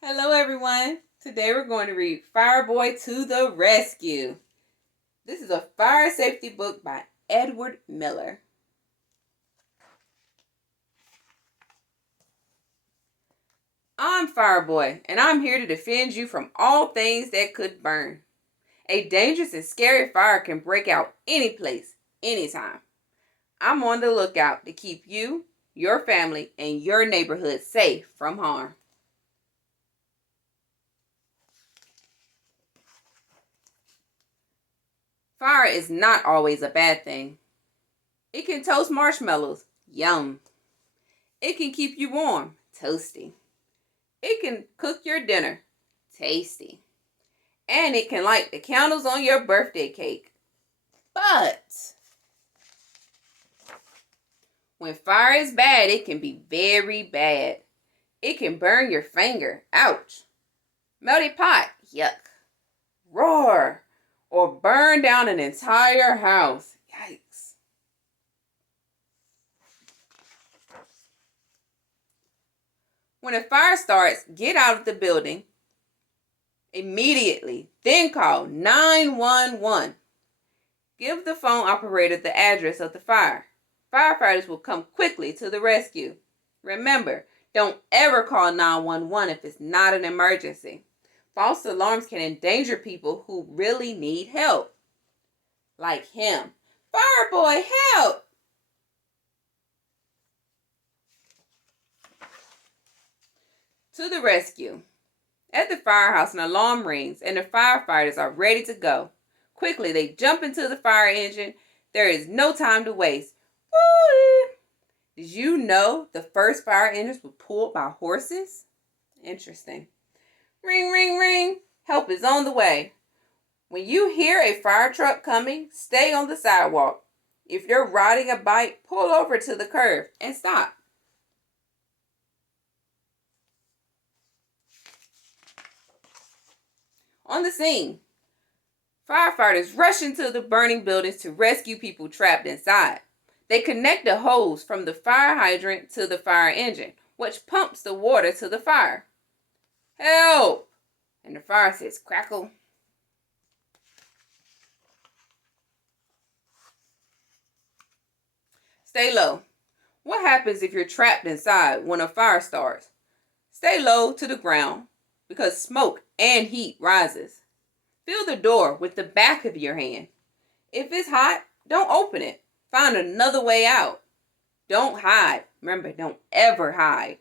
Hello everyone. Today we're going to read Fireboy to the Rescue. This is a fire safety book by Edward Miller. I'm Fireboy, and I'm here to defend you from all things that could burn. A dangerous and scary fire can break out any place, anytime. I'm on the lookout to keep you, your family, and your neighborhood safe from harm. Fire is not always a bad thing. It can toast marshmallows, yum. It can keep you warm, toasty. It can cook your dinner, tasty. And it can light the candles on your birthday cake. But when fire is bad, it can be very bad. It can burn your finger, ouch. Melty pot, yuck. Roar, or burn down an entire house, yikes. When a fire starts, get out of the building immediately. Then call 911. Give the phone operator the address of the fire. Firefighters will come quickly to the rescue. Remember, don't ever call 911 if it's not an emergency. False alarms can endanger people who really need help. Like him. Fireboy, help! To the rescue. At the firehouse, an alarm rings and the firefighters are ready to go. Quickly, they jump into the fire engine. There is no time to waste. Woo! Did you know the first fire engines were pulled by horses? Interesting. Ring, ring, ring. Help is on the way. When you hear a fire truck coming, stay on the sidewalk. If you're riding a bike, pull over to the curb and stop. On the scene, firefighters rush into the burning buildings to rescue people trapped inside. They connect the hose from the fire hydrant to the fire engine, which pumps the water to the fire. Help! And the fire says crackle. Stay low. What happens if you're trapped inside when a fire starts? Stay low to the ground because smoke and heat rises. Feel the door with the back of your hand. If it's hot, don't open it. Find another way out. Don't hide. Remember, don't ever hide.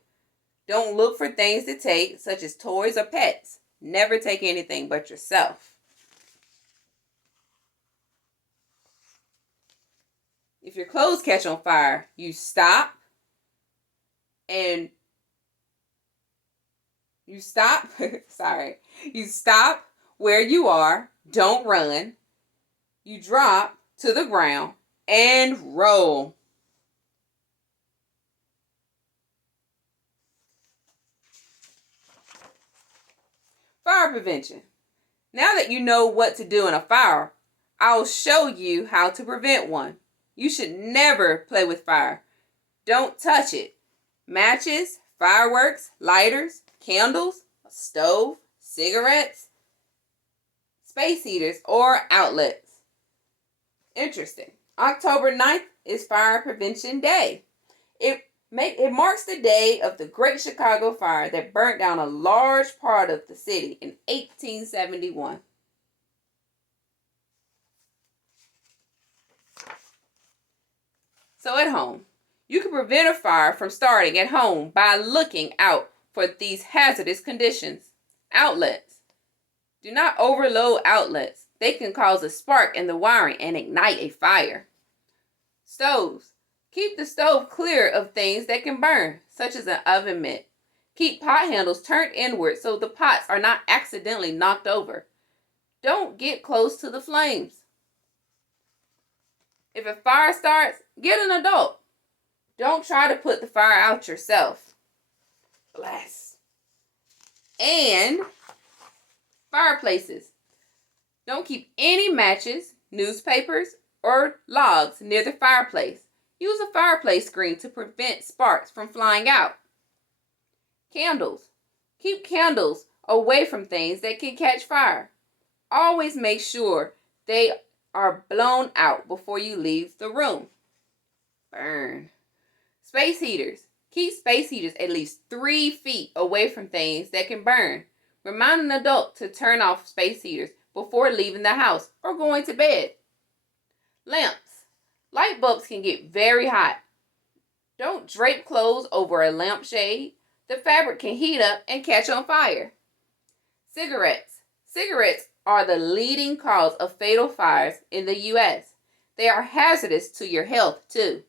Don't look for things to take, such as toys or pets. Never take anything but yourself. If your clothes catch on fire, you stop you stop where you are, don't run, you drop to the ground and roll. Fire prevention. Now that you know what to do in a fire, I'll show you how to prevent one. You should never play with fire. Don't touch it. Matches, fireworks, lighters, candles, a stove, cigarettes, space heaters, or outlets. Interesting. October 9th is Fire Prevention Day. It marks the day of the Great Chicago Fire that burnt down a large part of the city in 1871. So at home, you can prevent a fire from starting at home by looking out for these hazardous conditions. Outlets. Do not overload outlets. They can cause a spark in the wiring and ignite a fire. Stoves. Keep the stove clear of things that can burn, such as an oven mitt. Keep pot handles turned inward so the pots are not accidentally knocked over. Don't get close to the flames. If a fire starts, get an adult. Don't try to put the fire out yourself. Bless. And fireplaces. Don't keep any matches, newspapers, or logs near the fireplace. Use a fireplace screen to prevent sparks from flying out. Candles. Keep candles away from things that can catch fire. Always make sure they are blown out before you leave the room. Burn. Space heaters. Keep space heaters at least 3 feet away from things that can burn. Remind an adult to turn off space heaters before leaving the house or going to bed. Lamps. Light bulbs can get very hot. Don't drape clothes over a lampshade. The fabric can heat up and catch on fire. Cigarettes. Cigarettes are the leading cause of fatal fires in the U.S. They are hazardous to your health, too.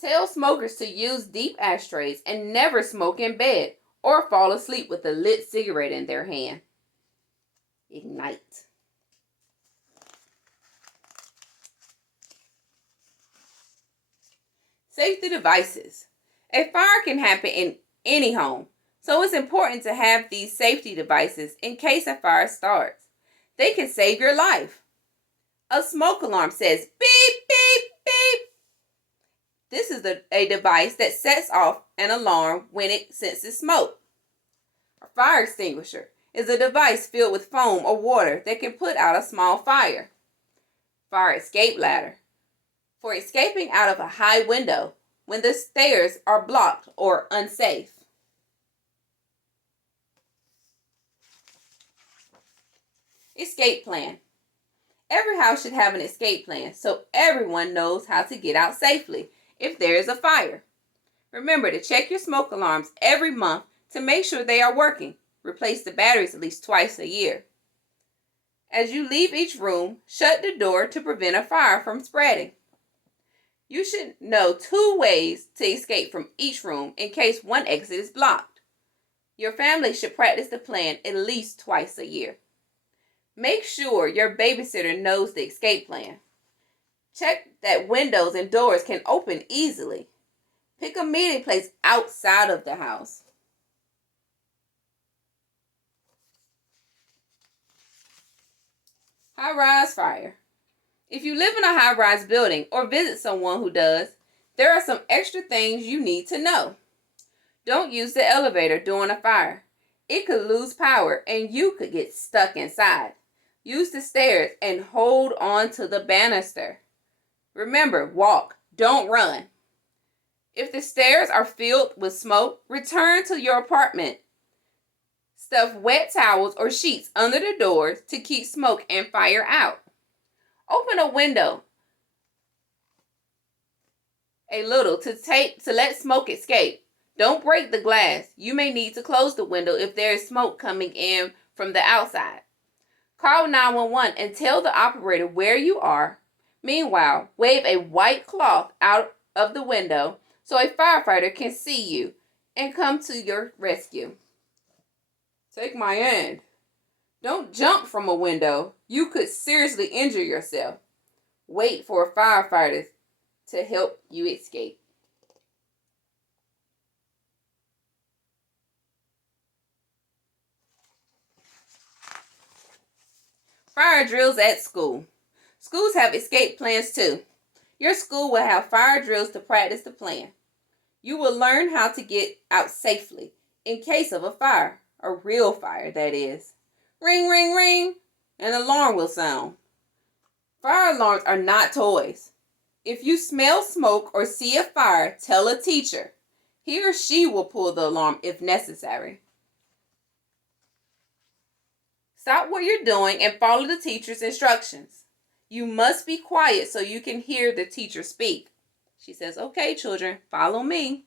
Tell smokers to use deep ashtrays and never smoke in bed or fall asleep with a lit cigarette in their hand. Ignite. Safety devices. A fire can happen in any home, so it's important to have these safety devices in case a fire starts. They can save your life. A smoke alarm says beep, beep, beep. This is a device that sets off an alarm when it senses smoke. A fire extinguisher is a device filled with foam or water that can put out a small fire. Fire escape ladder. For escaping out of a high window when the stairs are blocked or unsafe. Escape plan. Every house should have an escape plan so everyone knows how to get out safely if there is a fire. Remember to check your smoke alarms every month to make sure they are working. Replace the batteries at least twice a year. As you leave each room, shut the door to prevent a fire from spreading. You should know 2 ways to escape from each room in case one exit is blocked. Your family should practice the plan at least twice a year. Make sure your babysitter knows the escape plan. Check that windows and doors can open easily. Pick a meeting place outside of the house. High-rise fire. If you live in a high-rise building or visit someone who does, there are some extra things you need to know. Don't use the elevator during a fire. It could lose power and you could get stuck inside. Use the stairs and hold on to the banister. Remember, walk, don't run. If the stairs are filled with smoke, return to your apartment. Stuff wet towels or sheets under the doors to keep smoke and fire out. Open a window a little to let smoke escape. Don't break the glass. You may need to close the window if there is smoke coming in from the outside. Call 911 and tell the operator where you are. Meanwhile, wave a white cloth out of the window so a firefighter can see you and come to your rescue. Take my hand. Don't jump from a window. You could seriously injure yourself. Wait for a firefighter to help you escape. Fire drills at school. Schools have escape plans too. Your school will have fire drills to practice the plan. You will learn how to get out safely in case of a fire, a real fire that is. Ring, ring, ring, an alarm will sound. Fire alarms are not toys. If you smell smoke or see a fire, tell a teacher. He or she will pull the alarm if necessary. Stop what you're doing and follow the teacher's instructions. You must be quiet so you can hear the teacher speak. She says, "Okay, children, follow me."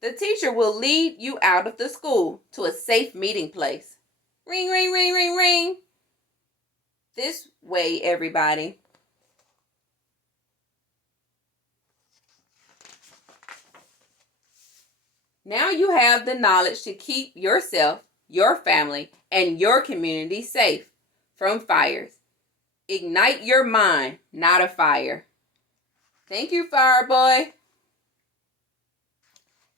The teacher will lead you out of the school to a safe meeting place. Ring, ring, ring, ring, ring. This way, everybody. Now you have the knowledge to keep yourself, your family, and your community safe from fires. Ignite your mind, not a fire. Thank you, Fireboy.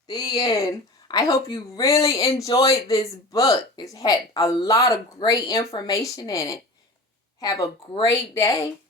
The end. I hope you really enjoyed this book. It had a lot of great information in it. Have a great day.